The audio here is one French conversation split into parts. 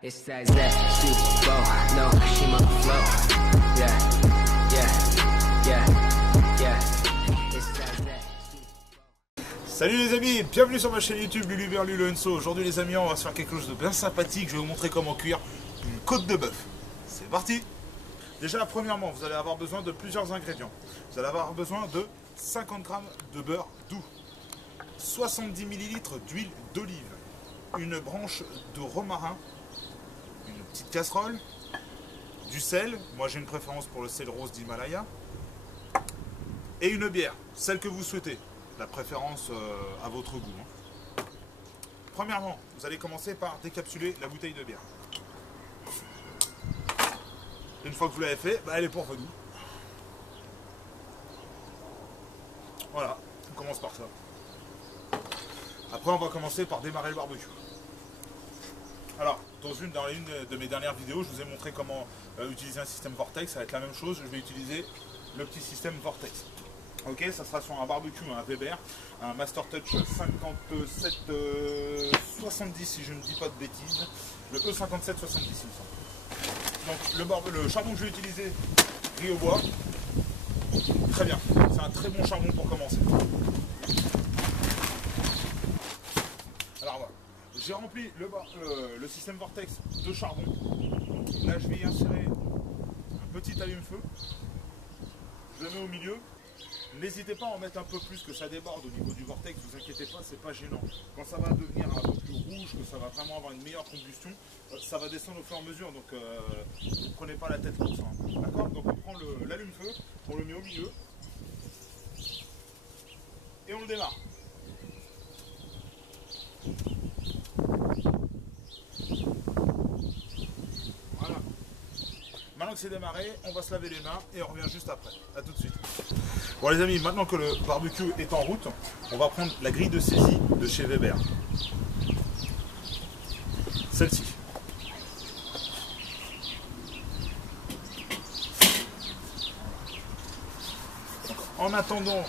It's that Super Bowl, no, she my flow. Yeah, yeah, yeah, yeah. It's that Super Bowl. Salut les amis, bienvenue sur ma chaîne YouTube Lulu Berlu le Enso. Aujourd'hui les amis, on va se faire quelque chose de bien sympathique. Je vais vous montrer comment cuire une côte de bœuf. C'est parti. Déjà premièrement, vous allez avoir besoin de plusieurs ingrédients. Vous allez avoir besoin de 50 g de beurre doux, 70 ml d'huile d'olive, une branche de romarin, une petite casserole, du sel, moi j'ai une préférence pour le sel rose d'Himalaya, et une bière, celle que vous souhaitez, la préférence à votre goût. Premièrement, vous allez commencer par décapsuler la bouteille de bière. Une fois que vous l'avez fait, elle est pour vous. Voilà, on commence par ça. Après on va commencer par démarrer le barbecue. Alors, dans une de mes dernières vidéos, je vous ai montré comment utiliser un système Vortex. Ça va être la même chose, je vais utiliser le petit système Vortex. Ok, ça sera sur un barbecue, un Weber, un Master Touch 5770 si je ne dis pas de bêtises, le E5770 il me semble. Donc le charbon que je vais utiliser, gris au bois, très bien, c'est un très bon charbon pour commencer. Alors voilà. J'ai rempli le système Vortex de charbon. Là, je vais y insérer un petit allume-feu. Je le mets au milieu. N'hésitez pas à en mettre un peu plus, que ça déborde au niveau du Vortex. Ne vous inquiétez pas, c'est pas gênant. Quand ça va devenir un peu plus rouge, que ça va vraiment avoir une meilleure combustion, ça va descendre au fur et à mesure. Donc, ne prenez pas la tête pour ça. D'accord? Donc, on prend l'allume-feu, on le met au milieu et on le démarre. Voilà. Maintenant que c'est démarré, on va se laver les mains et on revient juste après. A tout de suite. Bon les amis, maintenant que le barbecue est en route, on va prendre la grille de saisie de chez Weber. Celle-ci. En attendant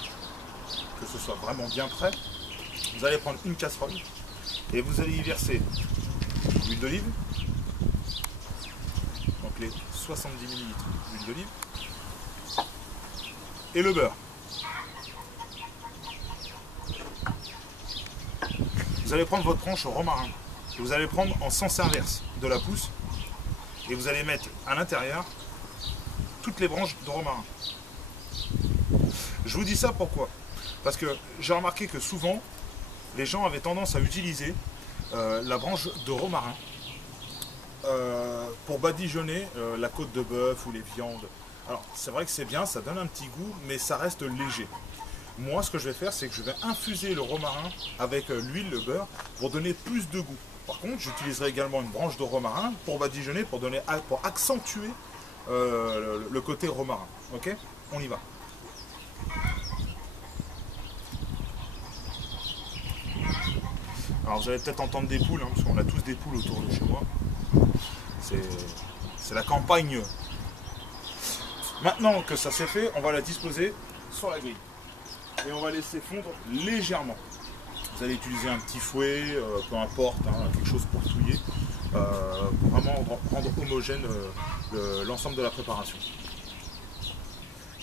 que ce soit vraiment bien prêt, vous allez prendre une casserole et vous allez y verser l'huile d'olive, donc les 70 ml d'huile d'olive, et le beurre. Vous allez prendre votre tranche au romarin, et vous allez prendre en sens inverse de la pousse, et vous allez mettre à l'intérieur toutes les branches de romarin. Je vous dis ça pourquoi? Parce que j'ai remarqué que souvent, les gens avaient tendance à utiliser la branche de romarin pour badigeonner la côte de bœuf ou les viandes. Alors c'est vrai que c'est bien, ça donne un petit goût, mais ça reste léger. Moi ce que je vais faire, c'est que je vais infuser le romarin avec l'huile, le beurre, pour donner plus de goût. Par contre, j'utiliserai également une branche de romarin pour badigeonner, pour accentuer le côté romarin. Ok, on y va. Alors vous allez peut-être entendre des poules, parce qu'on a tous des poules autour de chez moi. C'est la campagne. Maintenant que ça c'est fait, on va la disposer sur la grille. Et on va laisser fondre légèrement. Vous allez utiliser un petit fouet, peu importe, quelque chose pour touiller, pour vraiment rendre homogène l'ensemble de la préparation.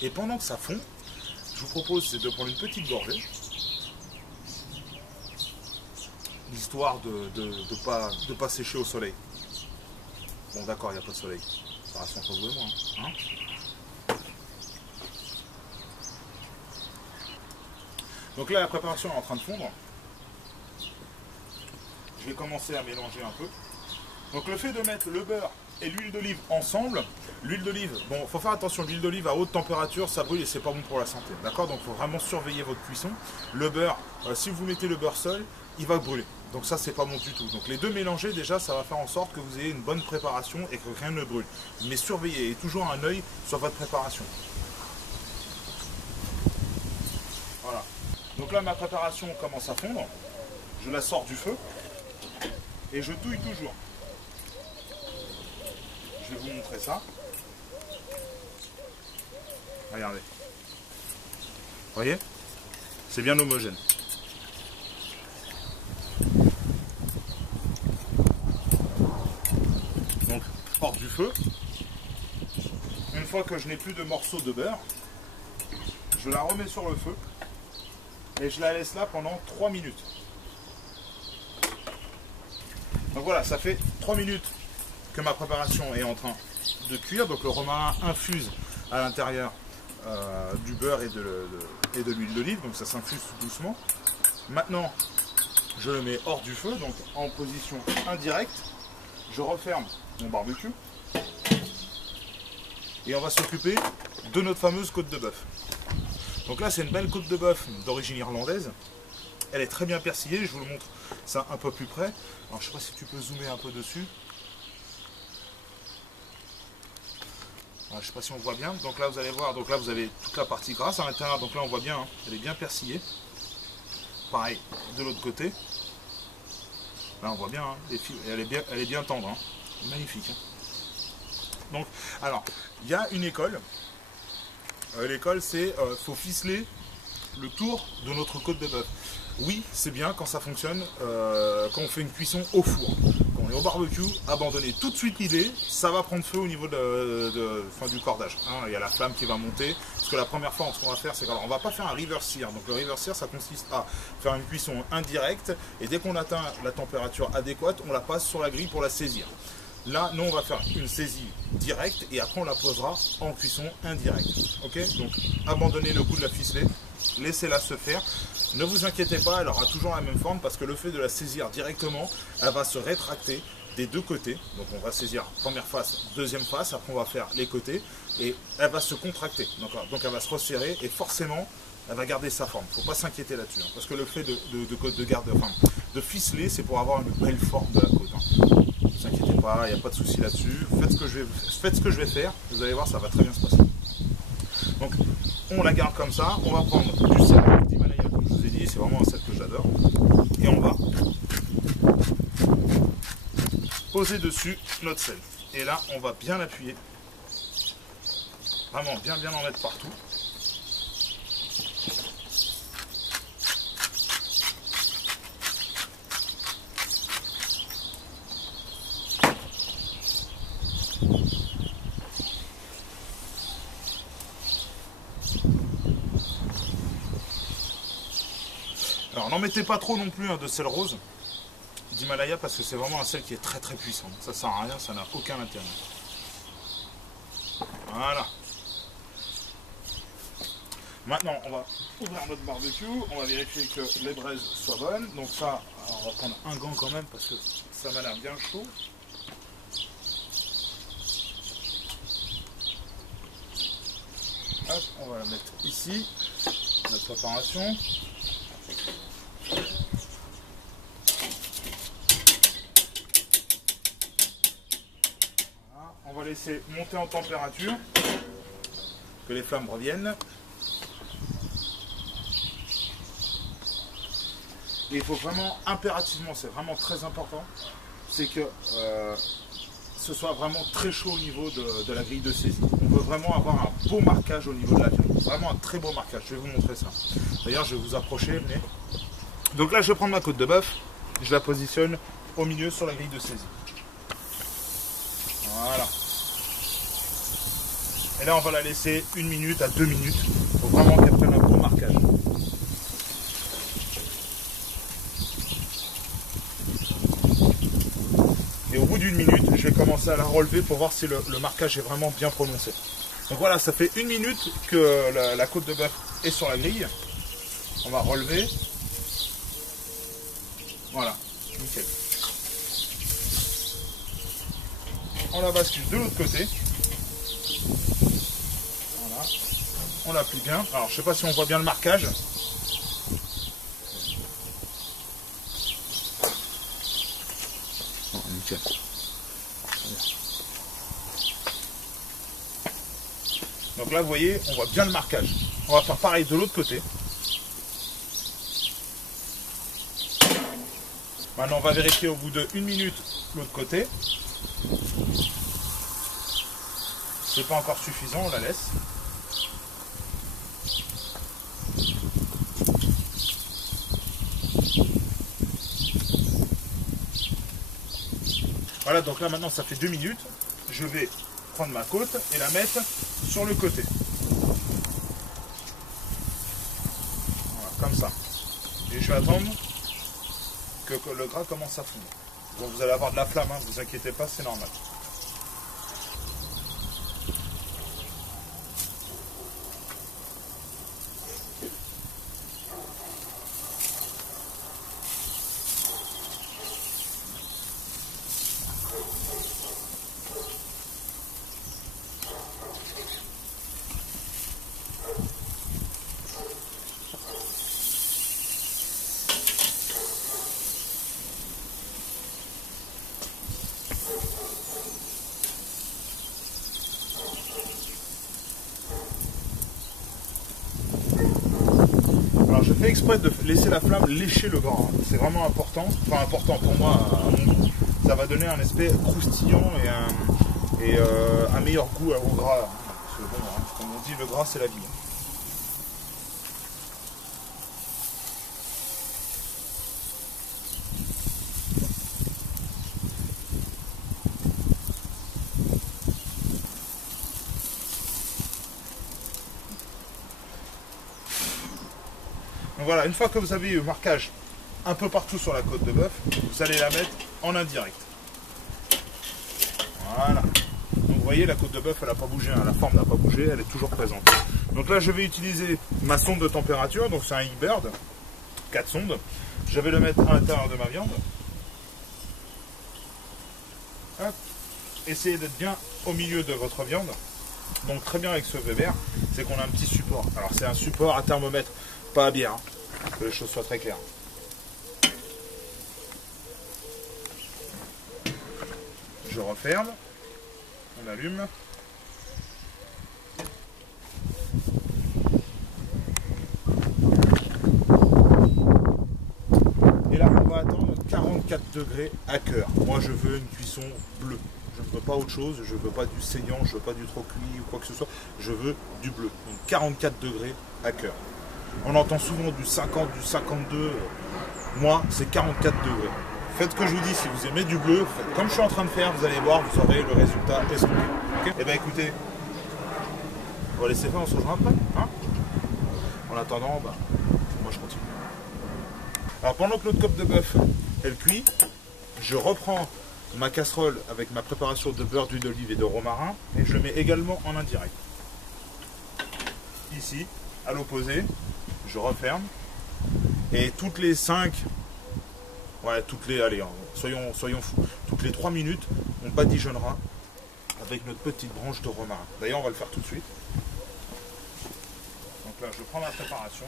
Et pendant que ça fond, je vous propose de prendre une petite gorgée, histoire de pas sécher au soleil. Bon d'accord, il n'y a pas de soleil, ça reste entre vous et moi. Hein. Donc là la préparation est en train de fondre. Je vais commencer à mélanger un peu. Donc le fait de mettre le beurre et l'huile d'olive ensemble, l'huile d'olive, bon, il faut faire attention, l'huile d'olive à haute température, ça brûle et c'est pas bon pour la santé, d'accord? Donc il faut vraiment surveiller votre cuisson. Le beurre, si vous mettez le beurre seul, il va brûler. Donc ça, c'est pas bon du tout. Donc les deux mélangés, déjà, ça va faire en sorte que vous ayez une bonne préparation et que rien ne brûle. Mais surveillez, et toujours un œil sur votre préparation. Voilà. Donc là, ma préparation commence à fondre. Je la sors du feu et je touille toujours. Je vais vous montrer ça. Regardez. Vous voyez? C'est bien homogène. feu. Une fois que je n'ai plus de morceaux de beurre, je la remets sur le feu et je la laisse là pendant 3 minutes. Donc voilà, ça fait 3 minutes que ma préparation est en train de cuire. Donc le romarin infuse à l'intérieur du beurre et de l'huile d'olive, donc ça s'infuse tout doucement. Maintenant, je le mets hors du feu, donc en position indirecte. Je referme mon barbecue et on va s'occuper de notre fameuse côte de bœuf. Donc là, c'est une belle côte de bœuf d'origine irlandaise. Elle est très bien persillée, je vous le montre ça un peu plus près. Alors, je ne sais pas si tu peux zoomer un peu dessus. Alors, je ne sais pas si on voit bien. Donc là, vous allez voir, donc là, vous avez toute la partie grasse à l'intérieur. Donc là, on voit bien, hein, elle est bien persillée. Pareil, de l'autre côté. Là, on voit bien, hein, les fils, elle est bien tendre. Hein. Magnifique. Hein. Donc, alors, il y a une école. L'école, c'est faut ficeler le tour de notre côte de bœuf. Oui, c'est bien quand ça fonctionne, quand on fait une cuisson au four. Quand on est au barbecue, abandonnez tout de suite l'idée, ça va prendre feu au niveau du cordage. Hein, il y a la flamme qui va monter. Parce que la première fois, ce qu'on va faire, c'est qu'on ne va pas faire un reverse sear. Donc le reverse sear, ça consiste à faire une cuisson indirecte. Et dès qu'on atteint la température adéquate, on la passe sur la grille pour la saisir. Là, nous, on va faire une saisie directe et après, on la posera en cuisson indirecte. Ok? Donc, abandonnez le coup de la ficelée, laissez-la se faire. Ne vous inquiétez pas, elle aura toujours la même forme parce que le fait de la saisir directement, elle va se rétracter des deux côtés. Donc, on va saisir première face, deuxième face, après, on va faire les côtés et elle va se contracter. Donc, elle va se resserrer et forcément, elle va garder sa forme. Il ne faut pas s'inquiéter là-dessus. Hein, parce que le fait de ficeler, c'est pour avoir une belle forme de la côte. Hein. Ne vous inquiétez pas, il n'y a pas de souci là-dessus. Faites ce que je vais faire, vous allez voir, ça va très bien se passer. Donc, on la garde comme ça. On va prendre du sel d'Himalaya, comme je vous ai dit, c'est vraiment un sel que j'adore. Et on va poser dessus notre sel. Et là, on va bien l'appuyer. Vraiment bien en mettre partout. Alors n'en mettez pas trop non plus de sel rose d'Himalaya parce que c'est vraiment un sel qui est très puissant. Ça sert à rien, ça n'a aucun intérêt. Voilà. Maintenant on va ouvrir notre barbecue, on va vérifier que les braises soient bonnes. Donc ça, on va prendre un gant quand même parce que ça m'a l'air bien chaud. Hop, on va la mettre ici, notre préparation. On va laisser monter en température, que les flammes reviennent. Et il faut vraiment, impérativement, c'est vraiment très important, c'est que ce soit vraiment très chaud au niveau de la grille de saisie. On veut vraiment avoir un beau marquage au niveau de la viande. Vraiment un très beau marquage, je vais vous montrer ça. D'ailleurs, je vais vous approcher, venez. Donc là, je vais prendre ma côte de bœuf, je la positionne au milieu sur la grille de saisie. Voilà. Et là, on va la laisser 1 minute à 2 minutes. Il faut vraiment qu'elle prenne un bon marquage. Et au bout d'1 minute, je vais commencer à la relever pour voir si le marquage est vraiment bien prononcé. Donc voilà, ça fait 1 minute que la côte de bœuf est sur la grille. On va relever. Voilà, nickel. On la bascule de l'autre côté. Voilà. On l'applique bien. Alors, je ne sais pas si on voit bien le marquage. Oh, nickel. Donc là, vous voyez, on voit bien le marquage. On va faire pareil de l'autre côté. Maintenant, on va vérifier au bout de 1 minute l'autre côté. C'est pas encore suffisant, on la laisse. Voilà, donc là maintenant ça fait 2 minutes. je vais prendre ma côte et la mettre sur le côté. Voilà, comme ça. Et je vais attendre que le gras commence à fondre. Donc vous allez avoir de la flamme, hein, vous inquiétez pas, c'est normal. Alors je fais exprès de laisser la flamme lécher le gras, hein. C'est vraiment important, enfin important pour moi à mon goût. Ça va donner un aspect croustillant et un meilleur goût au gras. Parce que bon, hein, comme on dit, le gras c'est la vie. Donc voilà, une fois que vous avez eu le marquage un peu partout sur la côte de bœuf, vous allez la mettre en indirect. Voilà. Donc vous voyez, la côte de bœuf, elle n'a pas bougé, hein, la forme n'a pas bougé, elle est toujours présente. Donc là, je vais utiliser ma sonde de température, donc c'est un eBird, 4 sondes. Je vais le mettre à l'intérieur de ma viande. Hop. Essayez d'être bien au milieu de votre viande. Donc très bien avec ce Weber, c'est qu'on a un petit support. Alors c'est un support à thermomètre, pas à bière, hein, que les choses soient très claires. Je referme, on allume. Et là on va attendre 44 degrés à cœur. Moi je veux une cuisson bleue. Je ne veux pas autre chose, je ne veux pas du saignant, je ne veux pas du trop cuit ou quoi que ce soit. Je veux du bleu. Donc 44 degrés à cœur. On entend souvent du 50, du 52. Moi, c'est 44 degrés. Faites ce que je vous dis, si vous aimez du bleu, faites comme je suis en train de faire, vous allez voir, vous aurez le résultat escompté. Okay. Et bien écoutez, on va laisser faire, on se rejoint après. Hein, en attendant, bah, moi je continue. Alors pendant que notre côte de bœuf, elle cuit, je reprends ma casserole avec ma préparation de beurre, d'huile d'olive et de romarin, et je le mets également en indirect. Ici, à l'opposé, je referme, et toutes les 5, ouais, allez, hein, soyons fous, toutes les 3 minutes, on badigeonnera avec notre petite branche de romarin. D'ailleurs, on va le faire tout de suite. Donc là, je prends ma préparation.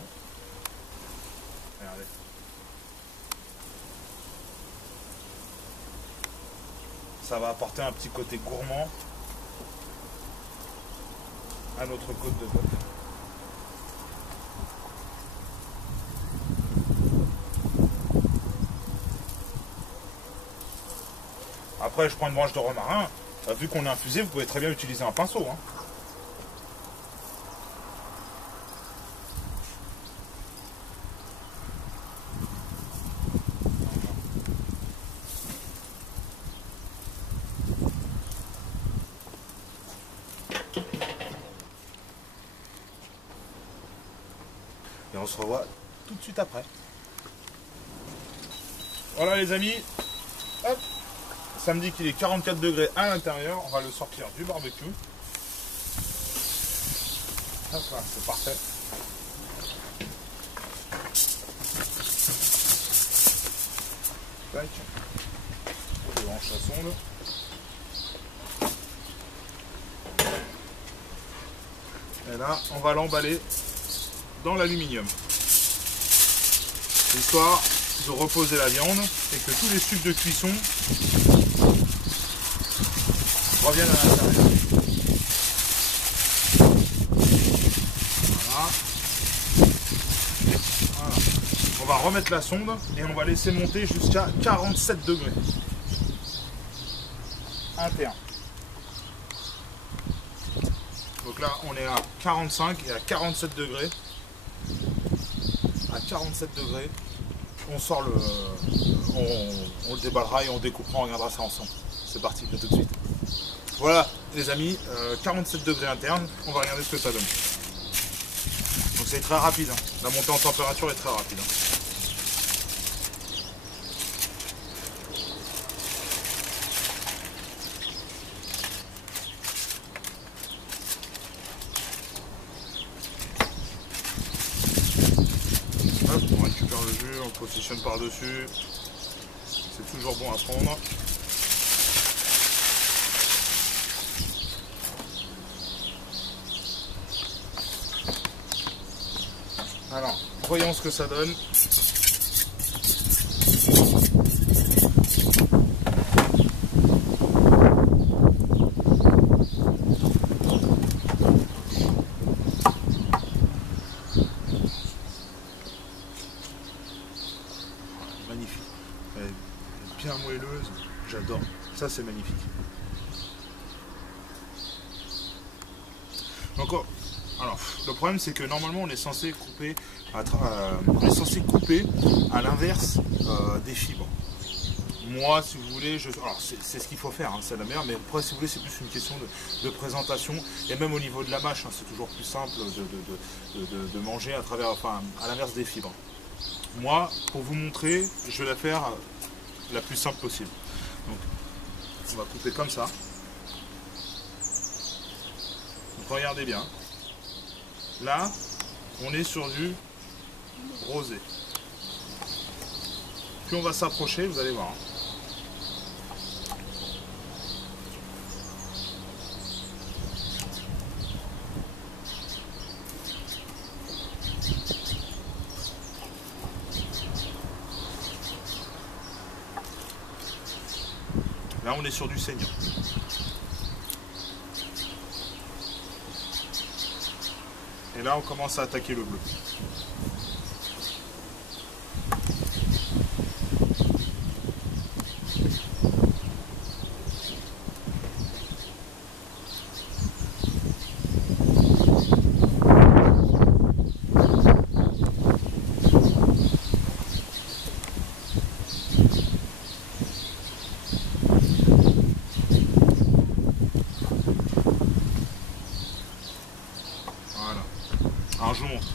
Regardez. Ça va apporter un petit côté gourmand à notre côte de bœuf. Après, je prends une branche de romarin. Vu qu'on est infusé, vous pouvez très bien utiliser un pinceau. Hein. Et on se revoit tout de suite après. Voilà les amis. Hop. Ça me dit qu'il est 44 degrés à l'intérieur. On va le sortir du barbecue. Hop là, c'est parfait. Tac. On débranche la sonde. Et là, on va l'emballer dans l'aluminium. Histoire de reposer la viande et que tous les sucs de cuisson reviennent à l'intérieur. Voilà. Voilà. On va remettre la sonde et on va laisser monter jusqu'à 47 degrés. Interne. Donc là, on est à 45 et à 47 degrés. À 47 degrés, on sort le... on le déballera et on découpera, on regardera ça ensemble. C'est parti, à tout de suite. Voilà les amis, 47 degrés interne, on va regarder ce que ça donne. Donc c'est très rapide, hein. La montée en température est très rapide. Hein. Hop, on récupère le jus, on le positionne par-dessus. C'est toujours bon à prendre. Alors, voyons ce que ça donne. Magnifique. Elle est bien moelleuse. J'adore. Ça, c'est magnifique. Encore. Alors, le problème c'est que normalement on est censé couper à l'inverse des fibres. Moi, si vous voulez, alors c'est ce qu'il faut faire, hein, c'est la meilleure, mais après, si vous voulez, c'est plus une question de présentation. Et même au niveau de la mâche, hein, c'est toujours plus simple de manger à travers, enfin, à l'inverse des fibres. Moi, pour vous montrer, je vais la faire la plus simple possible. Donc, on va couper comme ça. Donc, regardez bien. Là, on est sur du rosé. Plus on va s'approcher, vous allez voir. Hein. Là, on est sur du saignant. Et là, on commence à attaquer le bleu. Voilà. Alors je vous montre.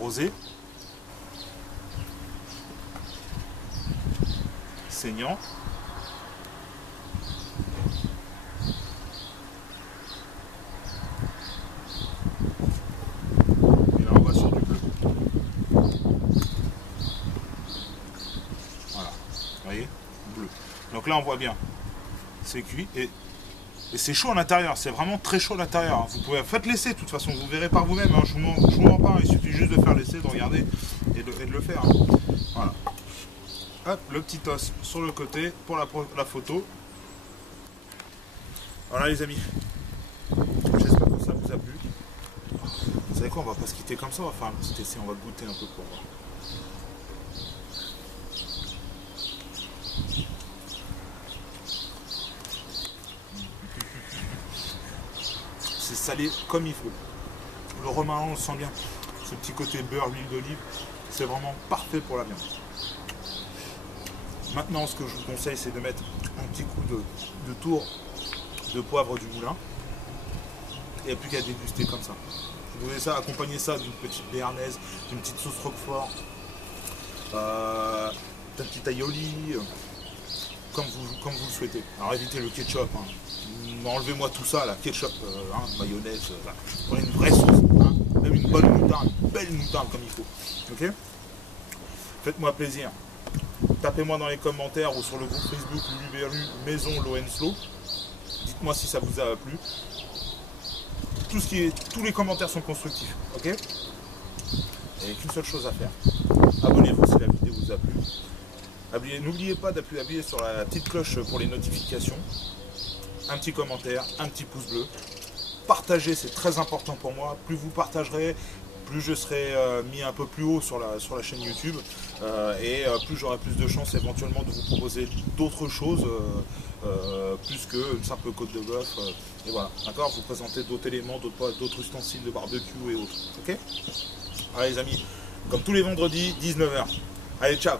Rosé. Saignant. Et là on va sur du bleu. Voilà. Vous voyez? Bleu. Donc là on voit bien. C'est cuit et c'est chaud à l'intérieur, c'est vraiment très chaud à l'intérieur. Vous pouvez faites laisser de toute façon, vous verrez par vous-même, hein. Je vous mens pas, il suffit juste de faire laisser, de regarder et de le faire. Hein. Voilà. Hop, le petit os sur le côté pour la photo. Voilà les amis. J'espère que ça vous a plu. Vous savez quoi, on va pas se quitter comme ça, on va faire un petit essai, on va goûter un peu pour voir. C'est salé comme il faut. Le romarin, on le sent bien. Ce petit côté beurre, huile d'olive, c'est vraiment parfait pour la viande. Maintenant, ce que je vous conseille, c'est de mettre un petit coup de tour de poivre du moulin. Il n'y a plus qu'à déguster comme ça. Vous pouvez ça, accompagner ça d'une petite béarnaise, d'une petite sauce roquefort, d'un petit aioli, comme vous le souhaitez. Alors évitez le ketchup. Hein. Enlevez-moi tout ça, la ketchup, mayonnaise, prenez une vraie sauce, hein, même une bonne moutarde, une belle moutarde comme il faut. Ok? Faites-moi plaisir. Tapez-moi dans les commentaires ou sur le groupe Facebook Luluberlu Maison Loenslo. Dites-moi si ça vous a plu. Tous les commentaires sont constructifs. Ok? Il n'y a qu'une seule chose à faire. Abonnez-vous si la vidéo vous a plu. N'oubliez pas d'appuyer sur la petite cloche pour les notifications. Un petit commentaire, un petit pouce bleu. Partagez, c'est très important pour moi. Plus vous partagerez, plus je serai mis un peu plus haut sur la chaîne YouTube et plus j'aurai plus de chances éventuellement de vous proposer d'autres choses plus qu'une simple côte de bœuf. Et voilà, d'accord, vous présenter d'autres éléments, d'autres ustensiles de barbecue et autres. Ok? Allez les amis, comme tous les vendredis, 19 h. Allez, ciao!